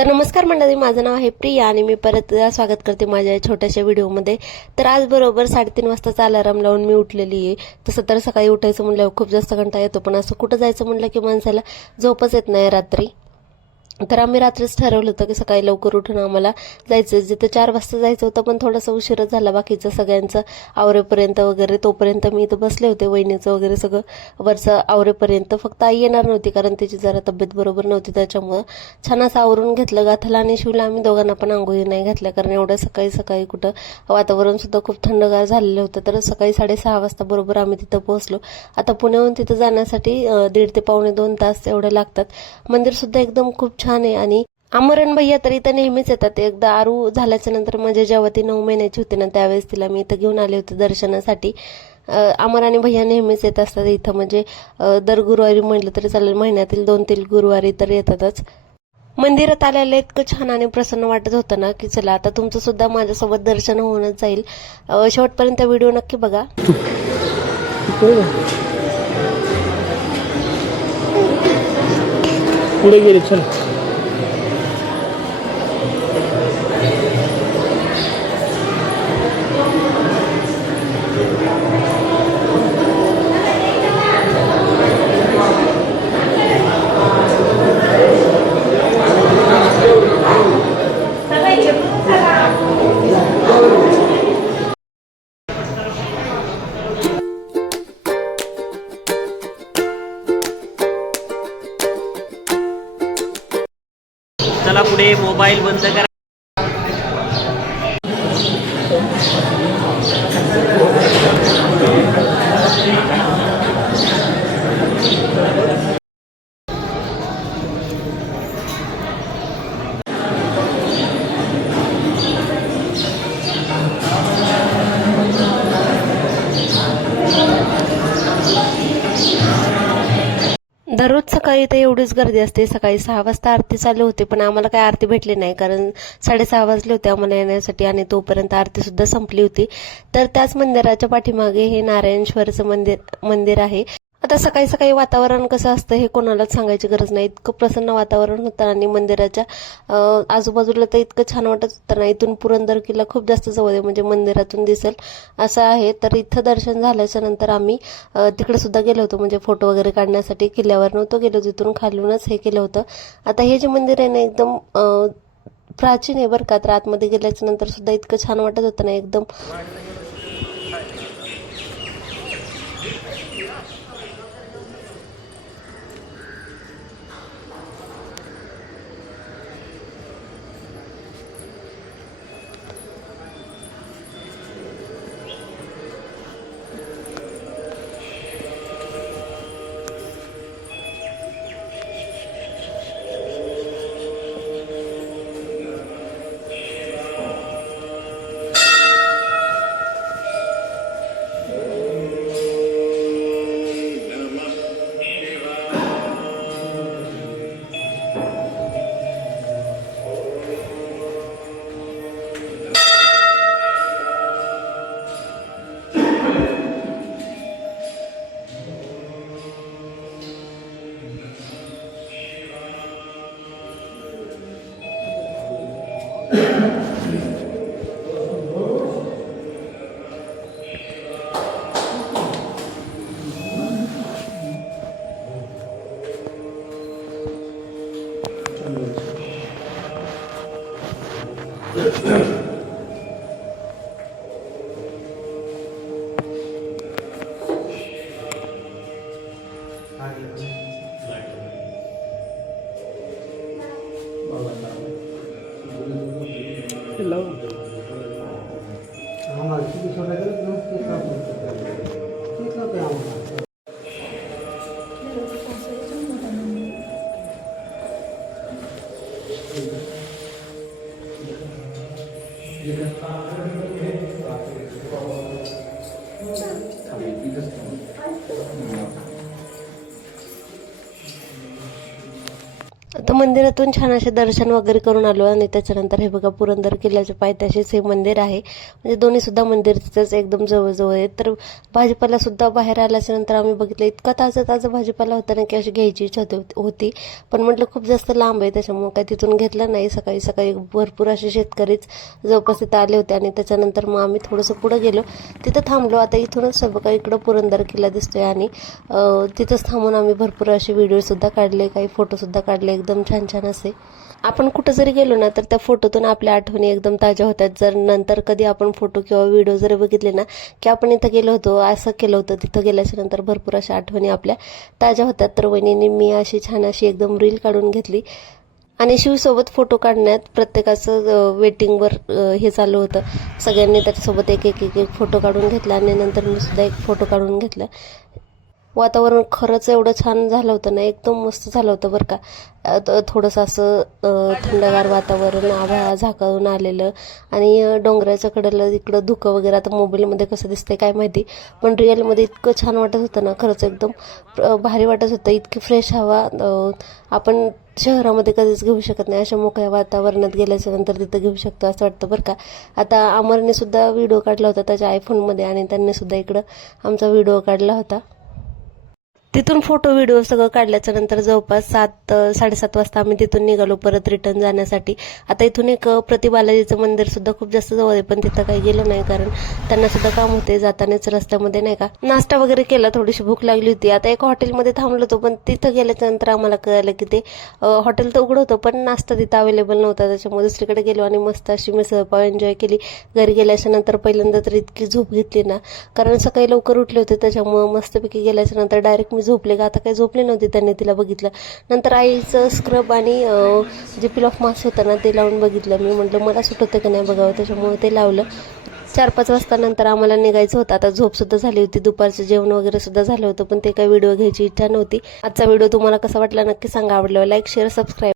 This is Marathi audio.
तर नमस्कार मंडळी, माझं नाव आहे प्रिया आणि मी परत स्वागत करते माझ्या छोट्याशा व्हिडिओमध्ये. तर आज बरोबर 3:30 वाजताचा अलार्म लावून मी उठलेली आहे. तसं तर सकाळी उठायचं म्हणल्यावर खूप जास्त कंटाळा येतो, पण असं कुठं जायचं म्हणलं की माणसाला झोपच येत नाही रात्री. तर आम्ही रात्रीच ठरवलं होतं की सकाळी लवकर उठून आम्हाला जायचं. जिथं 4 वाजता जायचं होतं, पण थोडासा उशीरच झाला बाकीचं सगळ्यांचं आवरेपर्यंत वगैरे. तोपर्यंत मी इथं बसले होते, वहिनीचं वगैरे सगळं वरचं आवरेपर्यंत. फक्त आई येणार नव्हती कारण तिची जरा तब्येत बरोबर नव्हती, त्याच्यामुळं छान असं आवरून घेतलं. गाथाला आणि शिवला आम्ही दोघांना पण आंघोळी नाही घातल्या, कारण एवढं सकाळी सकाळी कुठं, वातावरण सुद्धा खूप थंडगार झालेलं होतं. तर सकाळी 6:30 वाजता बरोबर आम्ही तिथं पोहोचलो. आता पुण्याहून तिथं जाण्यासाठी 1.5 ते पावणे 2 तास एवढे लागतात. मंदिर सुद्धा एकदम खूप छान आहे. आणि अमरण भैया तर इथं नेहमीच येतात. एकदा आरू झाल्याच्या नंतर, म्हणजे जेव्हा ती 9 महिन्याची होती ना, त्यावेळेस तिला मी इथं घेऊन आले होते दर्शनासाठी. अमर आणि भैया नेहमीच येत असतात इथं, म्हणजे दर गुरुवारी म्हटलं तरी चालेल, महिन्यातील 2-3 गुरुवारी तर येतातच. मंदिरात आल्याला इतकं छान आणि प्रसन्न वाटत होतं ना, की चला आता तुमचं सुद्धा माझ्यासोबत दर्शन होऊनच जाईल. शेवटपर्यंत व्हिडिओ नक्की बघा. पुढे गेले चल. चला पुढे. मोबाईल बंद करा. दररोज सकाळी इथे एवढीच गर्दी असते. सकाळी 6 वाजता आरती चालू होते, पण आम्हाला काही आरती भेटली नाही, कारण 6:30 वाजले होते आम्हाला येण्यासाठी आणि तोपर्यंत आरती सुद्धा संपली होती. तर त्याच मंदिराच्या पाठीमागे हे नारायणेश्वरचं मंदिर आहे. आता सकाळी सकाळी वातावरण कसं असतं हे कोणालाच सांगायची गरज नाही. इतकं प्रसन्न वातावरण होतं आणि मंदिराच्या आजूबाजूला तर इतकं छान वाटत होतं ना. इथून पुरंदर किल्ला खूप जास्त जवळ आहे, म्हणजे मंदिरातून दिसेल असं आहे. तर इथं दर्शन झाल्याच्या नंतर आम्ही तिकडे सुद्धा गेलो होतो, म्हणजे फोटो वगैरे काढण्यासाठी. किल्ल्यावर नव्हतो गेलो, तिथून खालूनच हे केलं होतं. आता हे जे मंदिर आहे ना, एकदम प्राचीन आहे बरं का. तर आतमध्ये गेल्याच्या नंतर सुद्धा इतकं छान वाटत होतं ना एकदम. तर मंदिरातून छान असे दर्शन वगैरे करून आलो आणि त्याच्यानंतर हे बघा पुरंदर किल्ल्याच्या पायथ्याशीच हे मंदिर आहे. म्हणजे दोन्ही सुद्धा मंदिर तिथंच एकदम जवळजवळ आहे. तर भाजीपाला सुद्धा बाहेर आल्याच्या नंतर आम्ही बघितलं इतका ताजा भाजीपाला होता ना की अशी घ्यायची इच्छा होती. पण म्हटलं खूप जास्त लांब आहे त्याच्यामुळे काही तिथून घेतलं नाही. सकाळी सकाळी भरपूर असे शेतकरीच जवळपास तिथं आले होते आणि त्याच्यानंतर मग आम्ही थोडंसं पुढे गेलो, तिथं थांबलो. आता इथूनच बघा इकडं पुरंदर किल्ला दिसतोय आणि तिथंच थांबून आम्ही भरपूर असे व्हिडिओ सुद्धा काढले, काही फोटो सुद्धा काढले, एकदम छान छान असे. आपण कुठं जरी गेलो ना तर त्या फोटोतून आपल्या आठवणी एकदम ताज्या होतात. जर नंतर कधी आपण फोटो किंवा व्हिडिओ जरी बघितले ना की आपण इथं गेलो होतो, असं केलं होतं, तिथं गेल्याच्या नंतर भरपूर अशा आठवणी आपल्या ताज्या होतात. तर वहिनीने मी अशी छान अशी एकदम रील काढून घेतली आणि शिवसोबत फोटो काढण्यात प्रत्येकाचं वेटिंगवर हे चालू होतं. सगळ्यांनी त्याच्यासोबत एक एक एक एक फोटो काढून घेतला आणि नंतर मी सुद्धा एक फोटो काढून घेतला. वातावरण खरंच एवढं छान झालं होतं ना, एकदम मस्त झालं होतं बरं का. थोडंसं असं थंडगार वातावरण, आभाळ झाकाळून आलेलं आणि डोंगराच्या कडेला इकडं धुकं वगैरे. आता मोबाईलमध्ये कसं दिसतंय काय माहिती, पण रिअलमध्ये इतकं छान वाटत होतं ना, खरंच एकदम भारी वाटत होतं. इतकी फ्रेश हवा आपण शहरामध्ये कधीच घेऊ शकत नाही. अशा मोकळ्या वातावरणात गेल्याच्या नंतर तिथं घेऊ शकतो असं वाटतं बरं का. आता अमरने सुद्धा व्हिडिओ काढला होता त्याच्या आयफोनमध्ये आणि त्यांनी सुद्धा इकडं आमचा व्हिडिओ काढला होता. तिथून फोटो व्हिडिओ सगळं काढल्याच्या नंतर जवळपास 7-7:30 वाजता आम्ही तिथून निघालो परत रिटर्न जाण्यासाठी. आता इथून एक प्रतिबालाजीचं मंदिर सुद्धा खूप जास्त जवळ आहे, पण तिथं काही गेलो नाही कारण त्यांना सुद्धा काम होते. जातानाच रस्त्यामध्ये नाही का नाश्ता वगैरे केला, थोडीशी भूक लागली होती. आता एक हॉटेलमध्ये थांबलो होतो, पण तिथं गेल्याच्या नंतर आम्हाला कळालं की ते हॉटेल तर उघडं होतं पण नाश्ता तिथं अवेलेबल नव्हता. त्याच्यामुळे दुसरीकडे गेलो आणि मस्त अशी मिसळपाव एन्जॉय केली. घरी गेल्याच्या नंतर पहिल्यांदा तर इतकी झोप घेतली ना, कारण सकाळी लवकर उठले होते त्याच्यामुळे मस्तपैकी गेल्याच्या नंतर डायरेक्ट झोपले का. आता काही झोपले नव्हते, त्यांनी तिला बघितलं. नंतर आईचं स्क्रब आणि जे पिल ऑफ मास्क होतं ना ते लावून बघितलं. मी म्हटलं मला सुट होतं की नाही बघावं, त्याच्यामुळे ते लावलं. 4-5 वाजता नंतर आम्हाला निघायचं होतं. आता झोप सुद्धा झाली होती, दुपारचं जेवण वगैरे सुद्धा झालं होतं, पण ते काही व्हिडिओ घ्यायची इच्छा नव्हती. आजचा व्हिडिओ तुम्हाला कसा वाटला नक्की सांगा. आवडल्यावर लाईक, शेअर, सबस्क्राईब